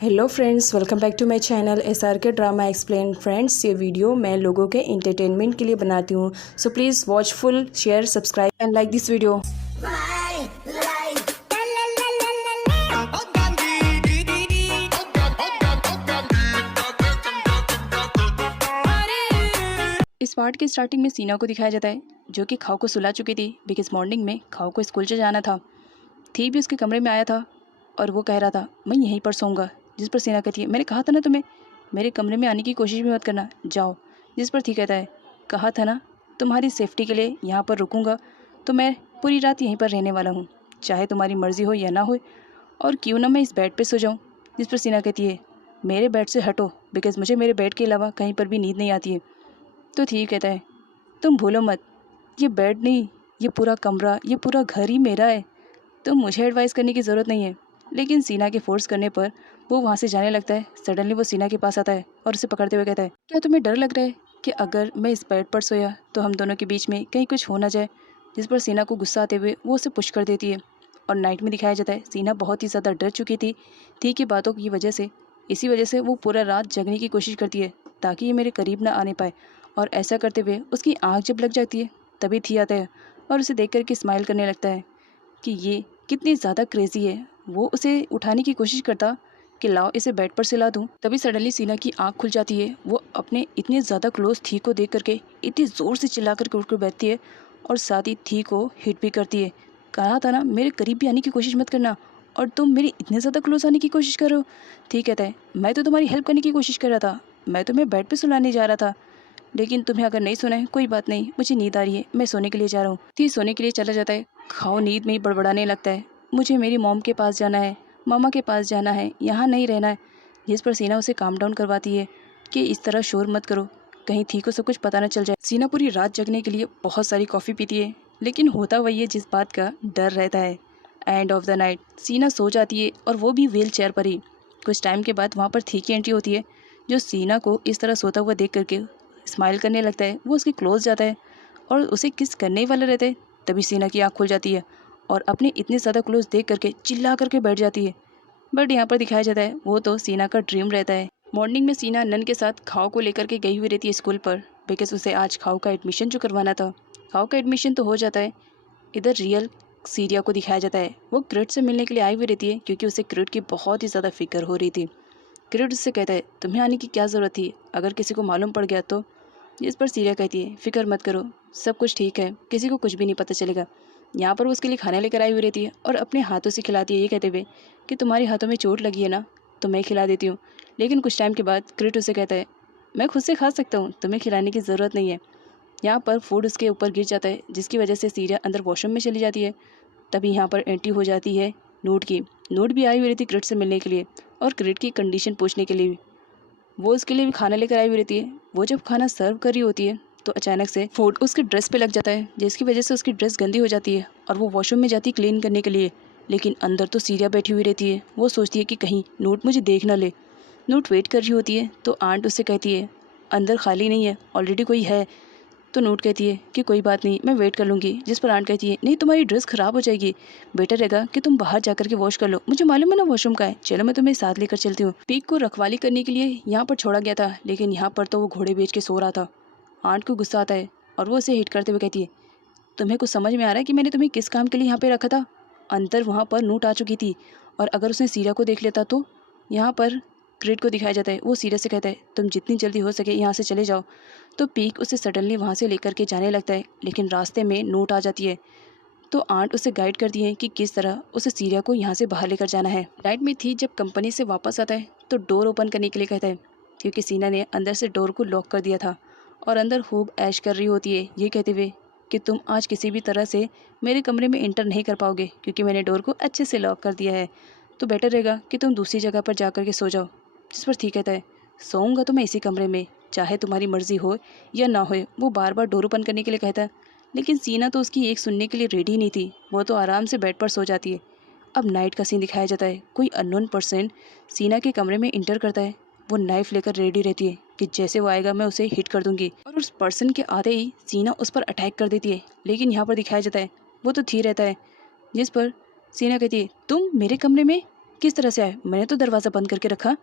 Hello friends, welcome back to my channel SRK drama explain. Friends, ये video मैं लोगों के एंटरटेनमेंट के लिए बनाती हूँ, so please watch full, share, subscribe and like this video. इस पार्ट के स्टार्टिंग में सीना को दिखाया जाता है जो कि खाओ को सुला चुकी थी बिकॉज मॉर्निंग में खाओ को स्कूल से जाना था। थी भी उसके कमरे में आया था और वो कह रहा था मैं यहीं पर सोऊंगा, जिस पर सीना कहती है मैंने कहा था ना तुम्हें मेरे कमरे में आने की कोशिश भी मत करना, जाओ। जिस पर थी कहता है कहा था ना तुम्हारी सेफ्टी के लिए यहाँ पर रुकूंगा, तो मैं पूरी रात यहीं पर रहने वाला हूँ, चाहे तुम्हारी मर्ज़ी हो या ना हो, और क्यों ना मैं इस बेड पे सो जाऊँ। जिस पर सीना कहती है मेरे बेड से हटो बिकॉज मुझे मेरे बेड के अलावा कहीं पर भी नींद नहीं आती है। तो ठीक कहता है तुम भूलो मत, ये बेड नहीं, ये पूरा कमरा, ये पूरा घर ही मेरा है, तो मुझे एडवाइस करने की ज़रूरत नहीं है। लेकिन सीना के फोर्स करने पर वो वहाँ से जाने लगता है। सडनली वो सीना के पास आता है और उसे पकड़ते हुए कहता है क्या तुम्हें डर लग रहा है कि अगर मैं इस बेड पर सोया तो हम दोनों के बीच में कहीं कुछ हो ना जाए। जिस पर सीना को गुस्सा आते हुए वो उसे पुश कर देती है। और नाइट में दिखाया जाता है सीना बहुत ही ज़्यादा डर चुकी थी कि बातों की वजह से, इसी वजह से वो पूरा रात जगने की कोशिश करती है ताकि ये मेरे करीब ना आने पाए। और ऐसा करते हुए उसकी आँख जब लग जाती है तभी थी आता है और उसे देख करके स्माइल करने लगता है कि ये कितनी ज़्यादा क्रेज़ी है। वो उसे उठाने की कोशिश करता कि लाओ इसे बेड पर सिला दूँ, तभी सडनली सीना की आँख खुल जाती है। वो अपने इतने ज़्यादा क्लोज थी को देख करके इतनी ज़ोर से चिल्ला कर उठ कर बैठती है और साथ ही थी को हिट भी करती है। कहा था ना मेरे करीब भी आने की कोशिश मत करना, और तुम मेरे इतने ज़्यादा क्लोज आने की कोशिश कर रहे हो। ठीक कहता है मैं तो तुम्हारी हेल्प करने की कोशिश कर रहा था, मैं तुम्हें बेड पर सुलाने जा रहा था, लेकिन तुम्हें अगर नहीं सुना है कोई बात नहीं, मुझे नींद आ रही है, मैं सोने के लिए जा रहा हूँ। थी सोने के लिए चला जाता है। खाओ नींद में ही बड़बड़ाने लगता है मुझे मेरी मॉम के पास जाना है, मामा के पास जाना है, यहाँ नहीं रहना है। जिस पर सीना उसे काम डाउन करवाती है कि इस तरह शोर मत करो, कहीं थी को सब कुछ पता न चल जाए। सीना पूरी रात जगने के लिए बहुत सारी कॉफ़ी पीती है, लेकिन होता वही है जिस बात का डर रहता है। एंड ऑफ द नाइट सीना सो जाती है और वो भी व्हील चेयर पर ही। कुछ टाइम के बाद वहाँ पर थी की एंट्री होती है जो सीना को इस तरह सोता हुआ देख करके स्माइल करने लगता है। वो उसके क्लोज जाता है और उसे किस करने ही वाला रहता है, तभी सीना की आँख खुल जाती है और अपने इतने ज़्यादा क्लोज देख करके चिल्ला करके बैठ जाती है। बट यहाँ पर दिखाया जाता है वो तो सीना का ड्रीम रहता है। मॉर्निंग में सीना नन के साथ खाओ को लेकर के गई हुई रहती है स्कूल पर, बिकॉज उसे आज खाओ का एडमिशन जो करवाना था। खाओ का एडमिशन तो हो जाता है। इधर रियल सीरिया को दिखाया जाता है वो क्रिट से मिलने के लिए आई हुई रहती है क्योंकि उसे क्रिट की बहुत ही ज़्यादा फिक्र हो रही थी। क्रिट उससे कहता है तुम्हें आने की क्या ज़रूरत थी, अगर किसी को मालूम पड़ गया तो। जिस पर सीरिया कहती है फिक्र मत करो, सब कुछ ठीक है, किसी को कुछ भी नहीं पता चलेगा। यहाँ पर वो उसके लिए खाना लेकर आई हुई रहती है और अपने हाथों से खिलाती है ये कहते हुए कि तुम्हारे हाथों में चोट लगी है ना, तो मैं खिला देती हूँ। लेकिन कुछ टाइम के बाद क्रिट उसे कहता है मैं खुद से खा सकता हूँ, तुम्हें खिलाने की ज़रूरत नहीं है। यहाँ पर फूड उसके ऊपर गिर जाता है जिसकी वजह से सीरिया अंदर वॉशरूम में चली जाती है। तभी यहाँ पर एंट्री हो जाती है नोट की। नोट भी आई हुई रहती क्रिट से मिलने के लिए और क्रिट की कंडीशन पूछने के लिए भी। वो उसके लिए भी खाना लेकर आई हुई रहती है। वो जब खाना सर्व कर रही होती है तो अचानक से फूड उसकी ड्रेस पे लग जाता है जिसकी वजह से उसकी ड्रेस गंदी हो जाती है और वो वॉशरूम में जाती है क्लीन करने के लिए। लेकिन अंदर तो सीरिया बैठी हुई रहती है। वो सोचती है कि कहीं नोट मुझे देख ना ले। नोट वेट कर रही होती है तो आंट उससे कहती है अंदर खाली नहीं है, ऑलरेडी कोई है। तो नोट कहती है कि कोई बात नहीं, मैं वेट कर लूँगी। जिस पर आंट कहती है नहीं, तुम्हारी ड्रेस ख़राब हो जाएगी, बेटर रहेगा कि तुम बाहर जाकर के वॉश कर लो, मुझे मालूम है ना वॉशरूम का है, चलो मैं तुम्हें साथ लेकर चलती हूँ। पीक को रखवाली करने के लिए यहाँ पर छोड़ा गया था, लेकिन यहाँ पर तो वो घोड़े बेच के सो रहा था। आंट को गुस्सा आता है और वो उसे हिट करते हुए कहती है तुम्हें कुछ समझ में आ रहा है कि मैंने तुम्हें किस काम के लिए यहाँ पर रखा था। अंदर वहाँ पर नोट आ चुकी थी और अगर उसने सीरिया को देख लेता तो। यहाँ पर क्रिट को दिखाया जाता है वो सीरिया से कहता है तुम जितनी जल्दी हो सके यहाँ से चले जाओ। तो पीक उसे सडनली वहाँ से लेकर के जाने लगता है, लेकिन रास्ते में नोट आ जाती है। तो आंट उसे गाइड करती है कि किस तरह उसे सीरिया को यहाँ से बाहर लेकर जाना है। राइट में थी जब कंपनी से वापस आता है तो डोर ओपन करने के लिए कहता है क्योंकि सीना ने अंदर से डोर को लॉक कर दिया था और अंदर खूब ऐश कर रही होती है ये कहते हुए कि तुम आज किसी भी तरह से मेरे कमरे में इंटर नहीं कर पाओगे क्योंकि मैंने डोर को अच्छे से लॉक कर दिया है, तो बेटर रहेगा कि तुम दूसरी जगह पर जा कर के सो जाओ। जिस पर ठीक कहता है सोऊंगा तो मैं इसी कमरे में, चाहे तुम्हारी मर्जी हो या ना हो। वो बार बार डोर ओपन करने के लिए कहता है, लेकिन सीना तो उसकी एक सुनने के लिए रेडी नहीं थी। वो तो आराम से बेड पर सो जाती है। अब नाइट का सीन दिखाया जाता है। कोई अननोन पर्सन सीना के कमरे में इंटर करता है। वो नाइफ लेकर रेडी रहती है कि जैसे वो आएगा मैं उसे हिट कर दूंगी, और उस पर्सन के आते ही सीना उस पर अटैक कर देती है। लेकिन यहाँ पर दिखाया जाता है वो तो थी रहता है। जिस पर सीना कहती है तुम मेरे कमरे में किस तरह से आए? मैंने तो दरवाज़ा बंद करके रखा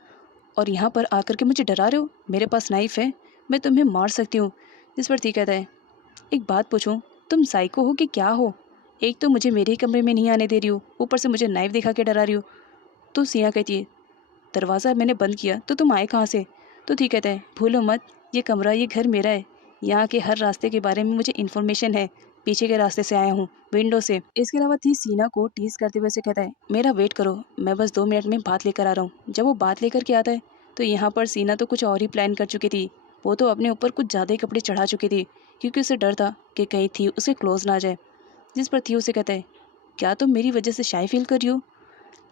और यहाँ पर आकर के मुझे डरा रहे हो? मेरे पास नाइफ़ है, मैं तुम्हें मार सकती हूँ। जिस पर थी कहता है, एक बात पूछूं, तुम साइको हो कि क्या हो? एक तो मुझे मेरे ही कमरे में नहीं आने दे रही हो, ऊपर से मुझे नाइफ दिखा के डरा रही हो। तो सीना कहती है, दरवाज़ा मैंने बंद किया तो तुम आए कहाँ से? तो ठीक कहता है, भूलो मत, ये कमरा ये घर मेरा है। यहाँ के हर रास्ते के बारे में मुझे इन्फॉर्मेशन है। पीछे के रास्ते से आया हूँ, विंडो से। इसके अलावा थी सीना को टीज करते हुए से कहता है, मेरा वेट करो, मैं बस 2 मिनट में बात लेकर आ रहा हूँ। जब वो बात लेकर के आता है तो यहाँ पर सीना तो कुछ और ही प्लान कर चुकी थी। वो तो अपने ऊपर कुछ ज़्यादा ही कपड़े चढ़ा चुकी थी, क्योंकि उसे डर था कि कहीं थी उसे क्लोज ना आ जाए। जिस पर थी उसे कहता है, क्या तुम मेरी वजह से शाय फील कर रही हो?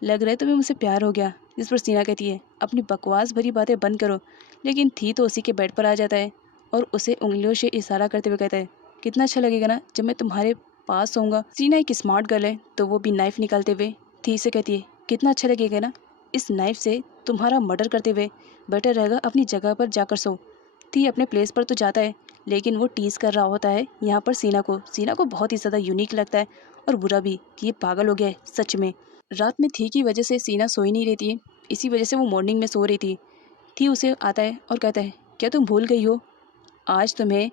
लग रहा है तुम्हें मुझसे प्यार हो गया। जिस पर सीना कहती है, अपनी बकवास भरी बातें बंद करो। लेकिन थी तो उसी के बेड पर आ जाता है और उसे उंगलियों से इशारा करते हुए कहता है, कितना अच्छा लगेगा ना जब मैं तुम्हारे पास होऊंगा। सीना एक स्मार्ट गर्ल है तो वो भी नाइफ निकालते हुए थी से कहती है, कितना अच्छा लगेगा ना, इस नाइफ से तुम्हारा मर्डर करते हुए। बेटर रहेगा अपनी जगह पर जाकर सो। थी अपने प्लेस पर तो जाता है, लेकिन वो टीज कर रहा होता है यहाँ पर सीना को। सीना को बहुत ही ज़्यादा यूनिक लगता है और बुरा भी कि ये पागल हो गया है सच में। रात में थी की वजह से सीना सोई नहीं रहती है, इसी वजह से वो मॉर्निंग में सो रही थी उसे आता है और कहता है, क्या तुम भूल गई हो, आज तुम्हें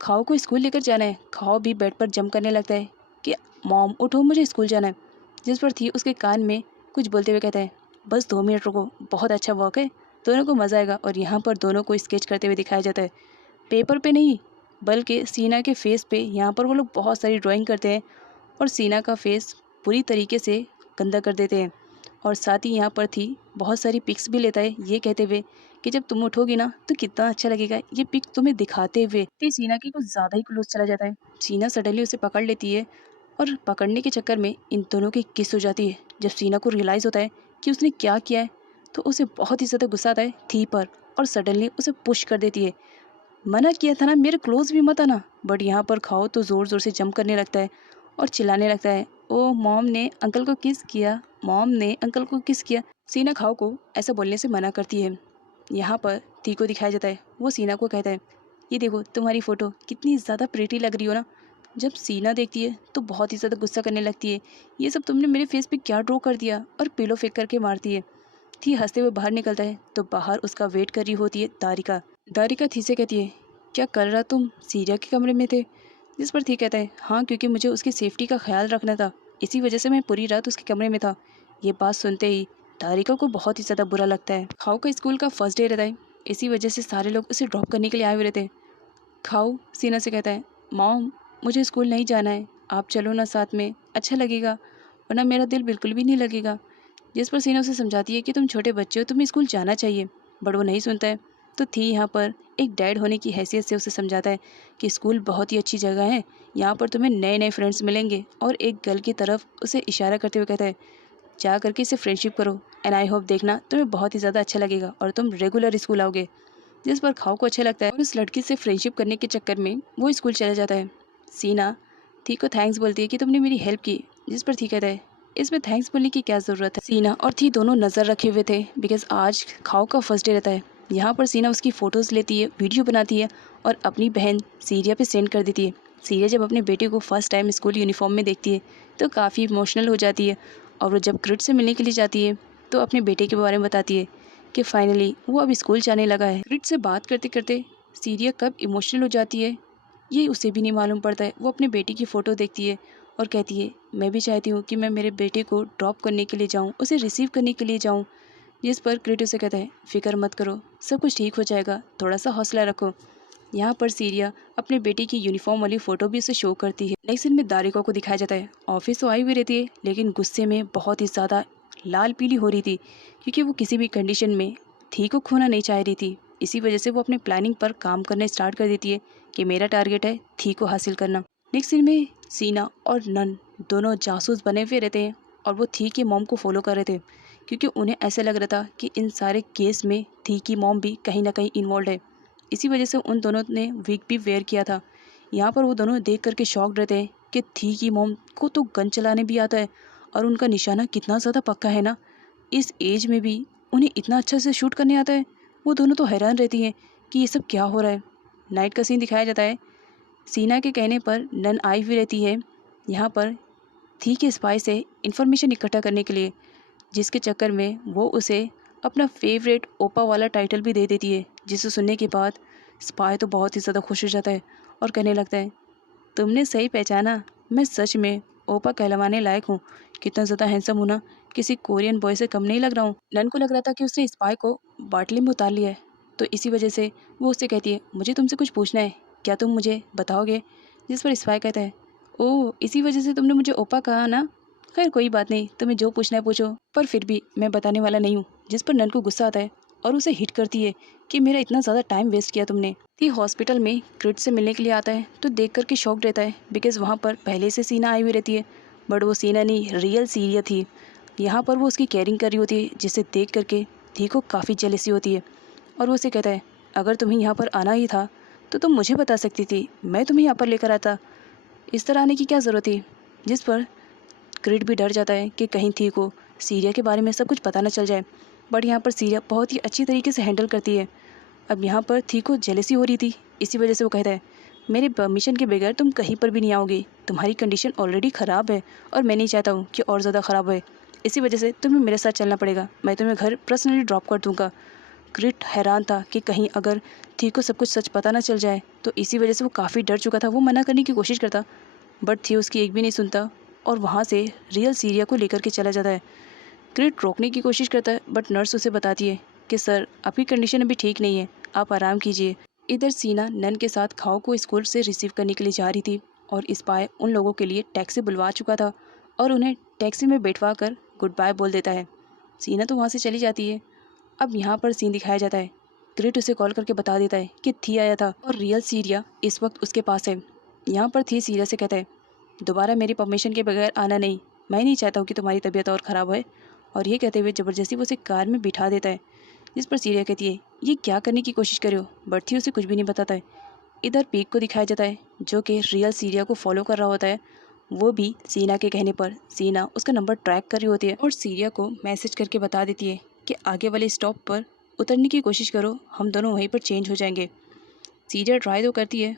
खाओ को स्कूल लेकर जाना है। खाओ भी बेड पर जंप करने लगता है कि मॉम उठो, मुझे स्कूल जाना है। जिस पर थी उसके कान में कुछ बोलते हुए कहता है, बस 2 मिनट रुको, बहुत अच्छा वर्क है, दोनों को मज़ा आएगा। और यहाँ पर दोनों को स्केच करते हुए दिखाया जाता है, पेपर पे नहीं बल्कि सीना के फेस पे। यहाँ पर वो लोग बहुत सारी ड्राइंग करते हैं और सीना का फेस पूरी तरीके से गंदा कर देते हैं। और साथ ही यहाँ पर थी बहुत सारी पिक्स भी लेता है, ये कहते हुए कि जब तुम उठोगी ना तो कितना अच्छा लगेगा, ये पिक तुम्हें दिखाते हुए। तो सीना की कुछ ज़्यादा ही क्लोज चला जाता है। सीना सडनली उसे पकड़ लेती है और पकड़ने के चक्कर में इन दोनों की किस हो जाती है। जब सीना को रियलाइज़ होता है कि उसने क्या किया है तो उसे बहुत ही ज़्यादा गुस्सा आता है थी पर, और सडनली उसे पुश कर देती है। मना किया था ना मेरे क्लोज भी मत आना। बट यहाँ पर खाओ तो ज़ोर ज़ोर से जंप करने लगता है और चिल्लाने लगता है, ओ मॉम ने अंकल को किस किया, मॉम ने अंकल को किस किया। सीना खाओ को ऐसा बोलने से मना करती है। यहाँ पर थी को दिखाया जाता है, वो सीना को कहता है, ये देखो तुम्हारी फ़ोटो कितनी ज़्यादा प्रेटी लग रही हो ना। जब सीना देखती है तो बहुत ही ज़्यादा गुस्सा करने लगती है, ये सब तुमने मेरे फेस पे क्या ड्रॉ कर दिया, और पिलो फेंक करके मारती है। थी हंसते हुए बाहर निकलता है तो बाहर उसका वेट कर रही होती है दारिका। दारिका थी से कहती है, क्या कल रात तुम सीरिया के कमरे में थे? जिस पर थी कहता है, हाँ क्योंकि मुझे उसकी सेफ्टी का ख्याल रखना था, इसी वजह से मैं पूरी रात उसके कमरे में था। ये बात सुनते ही दारिका को बहुत ही ज़्यादा बुरा लगता है। खाओ का स्कूल का फर्स्ट डे रहता है, इसी वजह से सारे लोग उसे ड्रॉप करने के लिए आए हुए रहते हैं। खाओ सीना से कहता है, मॉम मुझे स्कूल नहीं जाना है, आप चलो ना साथ में, अच्छा लगेगा, वरना मेरा दिल बिल्कुल भी नहीं लगेगा। जिस पर सीना उसे समझाती है कि तुम छोटे बच्चे हो, तुम्हें स्कूल जाना चाहिए, बट वो नहीं सुनता है। तो थी यहाँ पर एक डैड होने की हैसियत से उसे समझाता है कि स्कूल बहुत ही अच्छी जगह है, यहाँ पर तुम्हें नए नए फ्रेंड्स मिलेंगे। और एक गर्ल की तरफ उसे इशारा करते हुए कहता है, जा करके इसे फ्रेंडशिप करो एंड आई होप देखना तुम्हें बहुत ही ज़्यादा अच्छा लगेगा और तुम रेगुलर स्कूल आओगे। जिस पर खाओ को अच्छा लगता है और उस लड़की से फ्रेंडशिप करने के चक्कर में वो स्कूल चला जाता है। सीना थी को थैंक्स बोलती है कि तुमने मेरी हेल्प की। जिस पर थी कहता है, इसमें थैंक्स बोलने की क्या ज़रूरत है। सीना और थी दोनों नज़र रखे हुए थे बिकॉज आज खाओ का फर्स्ट डे रहता है। यहाँ पर सीना उसकी फ़ोटोज़ लेती है, वीडियो बनाती है और अपनी बहन सीरिया पे सेंड कर देती है। सीरिया जब अपने बेटे को फर्स्ट टाइम स्कूल यूनिफॉर्म में देखती है तो काफ़ी इमोशनल हो जाती है, और वो जब क्रिट से मिलने के लिए जाती है तो अपने बेटे के बारे में बताती है कि फाइनली वो अब स्कूल जाने लगा है। क्रिट से बात करते करते सीरिया कब इमोशनल हो जाती है ये उसे भी नहीं मालूम पड़ता है। वो अपने बेटे की फ़ोटो देखती है और कहती है, मैं भी चाहती हूँ कि मैं मेरे बेटे को ड्रॉप करने के लिए जाऊँ, उसे रिसीव करने के लिए जाऊँ। जिस पर क्रिट उसे कहता है, फिक्र मत करो, सब कुछ ठीक हो जाएगा, थोड़ा सा हौसला रखो। यहाँ पर सीरिया अपने बेटे की यूनिफॉर्म वाली फ़ोटो भी उसे शो करती है। नेक्स्ट सीन में दारिका को दिखाया जाता है, ऑफिस तो आई हुई रहती है लेकिन गुस्से में बहुत ही ज़्यादा लाल पीली हो रही थी, क्योंकि वो किसी भी कंडीशन में थी को खोना नहीं चाह रही थी। इसी वजह से वो अपने प्लानिंग पर काम करने स्टार्ट कर देती है कि मेरा टारगेट है थी को हासिल करना। नेक्स्ट सीन में सीना और नन दोनों जासूस बने हुए रहते हैं और वो थी की मॉम को फॉलो कर रहे थे, क्योंकि उन्हें ऐसा लग रहा था कि इन सारे केस में थी की मॉम भी कहीं ना कहीं इन्वॉल्व है। इसी वजह से उन दोनों ने विग भी वेयर किया था। यहाँ पर वो दोनों देख करके शॉक्ड रहते हैं कि थी की मॉम को तो गन चलाने भी आता है और उनका निशाना कितना ज़्यादा पक्का है ना, इस एज में भी उन्हें इतना अच्छा से शूट करने आता है। वो दोनों तो हैरान रहती हैं कि ये सब क्या हो रहा है। नाइट का सीन दिखाया जाता है। सीना के कहने पर नन आई हुई रहती है यहाँ पर थी के स्पाई से इंफॉर्मेशन इकट्ठा करने के लिए। जिसके चक्कर में वो उसे अपना फेवरेट ओपा वाला टाइटल भी दे देती है, जिसे सुनने के बाद स्पाई तो बहुत ही ज़्यादा खुश हो जाता है और कहने लगता है, तुमने सही पहचाना, मैं सच में ओपा कहलवाने लायक हूँ। कितना ज़्यादा हैंडसम हूँ ना, किसी कोरियन बॉय से कम नहीं लग रहा हूँ। नन को लग रहा था कि उसने स्पाई को बाटली में उतार लिया है, तो इसी वजह से वो उससे कहती है, मुझे तुमसे कुछ पूछना है, क्या तुम मुझे बताओगे? जिस पर स्पाई कहता है, ओह इसी वजह से तुमने मुझे ओपा कहा ना, खैर कोई बात नहीं, तुम्हें जो पूछना है पूछो, पर फिर भी मैं बताने वाला नहीं हूँ। जिस पर नन को गुस्सा आता है और उसे हिट करती है कि मेरा इतना ज़्यादा टाइम वेस्ट किया तुमने। ती हॉस्पिटल में क्रिट से मिलने के लिए आता है तो देख कर के शॉक रहता है, बिकॉज वहाँ पर पहले से सीना आई हुई रहती है, बट वो सीना नहीं, रियल सीरिया थी। यहाँ पर वो उसकी केयरिंग कर रही होती है, जिसे देख करके धी को काफ़ी जेलसी होती है और वो उसे कहता है, अगर तुम्हें यहाँ पर आना ही था तो तुम मुझे बता सकती थी, मैं तुम्हें यहाँ पर लेकर आता, इस तरह आने की क्या ज़रूरत थी? जिस पर क्रिट भी डर जाता है कि कहीं थी को सीरिया के बारे में सब कुछ पता न चल जाए, बट यहाँ पर सीरिया बहुत ही अच्छी तरीके से हैंडल करती है। अब यहाँ पर थी को जेलसी हो रही थी, इसी वजह से वो कहता है, मेरे परमिशन के बगैर तुम कहीं पर भी नहीं आओगी, तुम्हारी कंडीशन ऑलरेडी ख़राब है और मैं नहीं चाहता हूँ कि और ज़्यादा ख़राब हो, इसी वजह से तुम्हें मेरे साथ चलना पड़ेगा, मैं तुम्हें घर पर्सनली ड्रॉप कर दूँगा। क्रिट हैरान था कि कहीं अगर थी को सब कुछ सच पता ना चल जाए, तो इसी वजह से वो काफ़ी डर चुका था। वो मना करने की कोशिश करता, बट थी उसकी एक भी नहीं सुनता और वहाँ से रियल सीरिया को लेकर के चला जाता है। क्रिट रोकने की कोशिश करता है, बट नर्स उसे बताती है कि सर आपकी कंडीशन अभी ठीक नहीं है, आप आराम कीजिए। इधर सीना नन के साथ खाओ को स्कूल से रिसीव करने के लिए जा रही थी और स्पाई उन लोगों के लिए टैक्सी बुलवा चुका था और उन्हें टैक्सी में बैठवा कर गुड बाय बोल देता है। सीना तो वहाँ से चली जाती है। अब यहाँ पर सीन दिखाया जाता है, क्रिट उसे कॉल करके बता देता है कि थी आया था और रियल सीरिया इस वक्त उसके पास है। यहाँ पर थी सीरिया से कहता है, दोबारा मेरी परमिशन के बगैर आना नहीं, मैं नहीं चाहता हूँ कि तुम्हारी तबीयत और ख़राब हो। और ये कहते हुए ज़बरदस्ती वो उसे कार में बिठा देता है, जिस पर सीरिया कहती है, ये क्या करने की कोशिश कर रहे हो? बट थी उसे कुछ भी नहीं बताता है। इधर पीक को दिखाया जाता है जो कि रियल सीरिया को फॉलो कर रहा होता है, वो भी सीना के कहने पर सीना उसका नंबर ट्रैक कर रही होती है और सीरिया को मैसेज करके बता देती है कि आगे वाले स्टॉप पर उतरने की कोशिश करो, हम दोनों वहीं पर चेंज हो जाएंगे। सीरिया ट्राई तो करती है,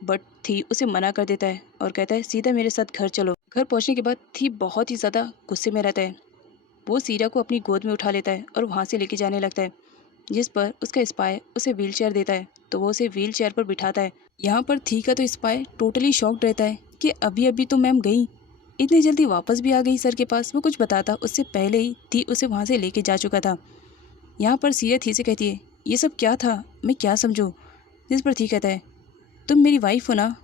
बट थी उसे मना कर देता है और कहता है, सीधा मेरे साथ घर चलो। घर पहुंचने के बाद थी बहुत ही ज़्यादा गुस्से में रहता है। वो सीरिया को अपनी गोद में उठा लेता है और वहाँ से लेके जाने लगता है, जिस पर उसका स्पाई उसे व्हील चेयर देता है, तो वो उसे व्हील चेयर पर बिठाता है। यहाँ पर थी का तो स्पाई टोटली शॉक्ड रहता है कि अभी अभी तो मैम गई, इतनी जल्दी वापस भी आ गई सर के पास। वो कुछ बताता उससे पहले ही थी उसे वहाँ से लेके जा चुका था। यहाँ पर सीरिया थी से कहती है, ये सब क्या था, मैं क्या समझूँ? जिस पर थी कहता है, तुम मेरी वाइफ हो ना,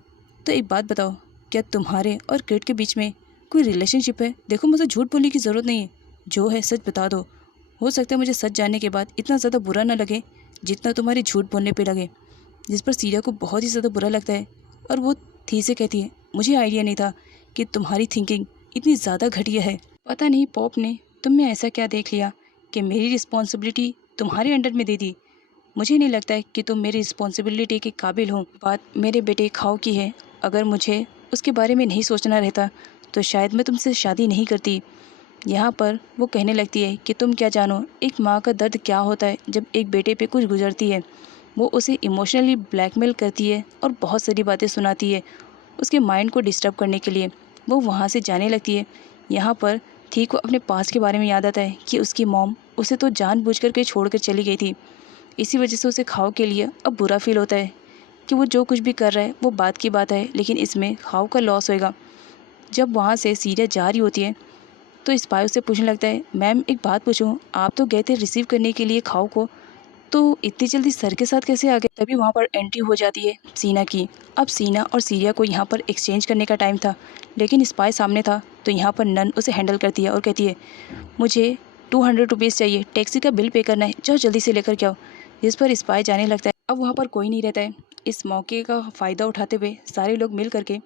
तो एक बात बताओ, क्या तुम्हारे और क्रिट के बीच में कोई रिलेशनशिप है? देखो मुझे झूठ बोलने की ज़रूरत नहीं है, जो है सच बता दो। हो सकता है मुझे सच जानने के बाद इतना ज़्यादा बुरा ना लगे जितना तुम्हारे झूठ बोलने पे लगे। जिस पर सीरिया को बहुत ही ज़्यादा बुरा लगता है और वो थी से कहती है, मुझे आइडिया नहीं था कि तुम्हारी थिंकिंग इतनी ज़्यादा घटिया है। पता नहीं पॉप ने तुम में ऐसा क्या देख लिया कि मेरी रिस्पॉन्सिबिलिटी तुम्हारे अंडर में दे दी। मुझे नहीं लगता है कि तुम मेरी रिस्पॉन्सिबिलिटी के काबिल हो। बात मेरे बेटे खाओ की है, अगर मुझे उसके बारे में नहीं सोचना रहता तो शायद मैं तुमसे शादी नहीं करती। यहाँ पर वो कहने लगती है कि तुम क्या जानो एक माँ का दर्द क्या होता है जब एक बेटे पे कुछ गुजरती है। वो उसे इमोशनली ब्लैकमेल करती है और बहुत सारी बातें सुनाती है उसके माइंड को डिस्टर्ब करने के लिए। वो वहाँ से जाने लगती है। यहाँ पर थी को अपने पास्ट के बारे में याद आता है कि उसकी मॉम उसे तो जानबूझकर के छोड़ कर चली गई थी। इसी वजह से उसे खाओ के लिए अब बुरा फील होता है कि वो जो कुछ भी कर रहा है वो बात की बात है, लेकिन इसमें खाओ का लॉस होएगा। जब वहाँ से सीरिया जा रही होती है तो स्पाई उससे पूछने लगता है, मैम एक बात पूछूं, आप तो गए थे रिसीव करने के लिए खाओ को, तो इतनी जल्दी सर के साथ कैसे आ गए? तभी वहाँ पर एंट्री हो जाती है सीना की। अब सीना और सीरिया को यहाँ पर एक्सचेंज करने का टाइम था, लेकिन स्पाई सामने था, तो यहाँ पर नन उसे हैंडल करती है और कहती है, मुझे 200 रुपीज़ चाहिए, टैक्सी का बिल पे करना है, जाओ जल्दी से लेकर के आओ। जिस पर स्पाई जाने लगता है। अब वहाँ पर कोई नहीं रहता है। इस मौके का फ़ायदा उठाते हुए सारे लोग मिल करके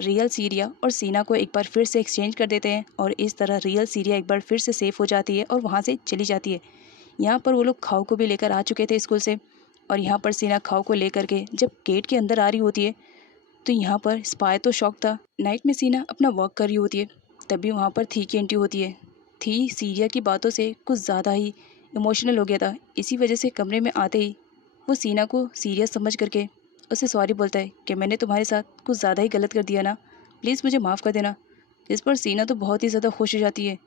रियल सीरिया और सीना को एक बार फिर से एक्सचेंज कर देते हैं और इस तरह रियल सीरिया एक बार फिर से सेफ हो जाती है और वहाँ से चली जाती है। यहाँ पर वो लोग खाओ को भी लेकर आ चुके थे स्कूल से और यहाँ पर सीना खाओ को लेकर के जब गेट के अंदर आ रही होती है तो यहाँ पर स्पाई तो शॉक था। नाइट में सीना अपना वर्क कर रही होती है, तभी वहाँ पर थी की एंट्री होती है। थी सीरिया की बातों से कुछ ज़्यादा ही इमोशनल हो गया था, इसी वजह से कमरे में आते ही वो सीना को सीरियस समझ करके उसे सॉरी बोलता है कि मैंने तुम्हारे साथ कुछ ज़्यादा ही गलत कर दिया ना, प्लीज़ मुझे माफ़ कर देना। जिस पर सीना तो बहुत ही ज़्यादा खुश हो जाती है।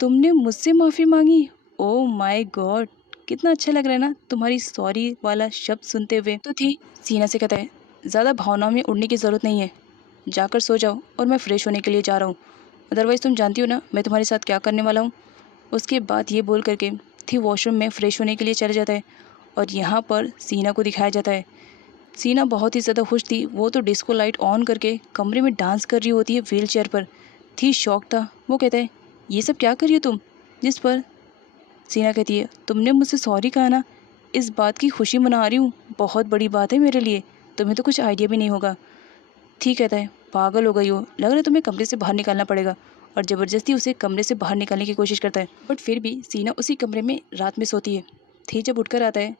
तुमने मुझसे माफ़ी मांगी? ओह माय गॉड, कितना अच्छा लग रहा है ना तुम्हारी सॉरी वाला शब्द सुनते हुए। तो थी सीना से कहता है, ज़्यादा भावनाओं में उड़ने की ज़रूरत नहीं है, जाकर सो जाओ और मैं फ्रेश होने के लिए जा रहा हूँ। अदरवाइज़ तुम जानती हो ना मैं तुम्हारे साथ क्या करने वाला हूँ। उसके बाद ये बोल करके थी वॉशरूम में फ़्रेश होने के लिए चला जाता है और यहाँ पर सीना को दिखाया जाता है। सीना बहुत ही ज़्यादा खुश थी, वो तो डिस्को लाइट ऑन करके कमरे में डांस कर रही होती है व्हील चेयर पर। थी शौक था, वो कहता है ये सब क्या कर रही हो तुम? जिस पर सीना कहती है तुमने मुझसे सॉरी कहा ना, इस बात की खुशी मना रही हूँ, बहुत बड़ी बात है मेरे लिए, तुम्हें तो कुछ आइडिया भी नहीं होगा। ठीक कहता है पागल हो गई हो, लग रहा है तुम्हें कमरे से बाहर निकालना पड़ेगा। और ज़बरदस्ती उसे कमरे से बाहर निकालने की कोशिश करता है, बट फिर भी सीना उसी कमरे में रात में सोती है। थी जब उठकर आता है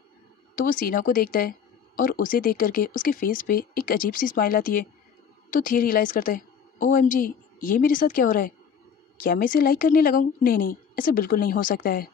तो वो सीना को देखता है और उसे देख करके उसके फेस पे एक अजीब सी स्माइल आती है। तो थी रियलाइज़ करता है OMG, ये मेरे साथ क्या हो रहा है? क्या मैं इसे लाइक करने लगा हूँ? नहीं नहीं, ऐसा बिल्कुल नहीं हो सकता है।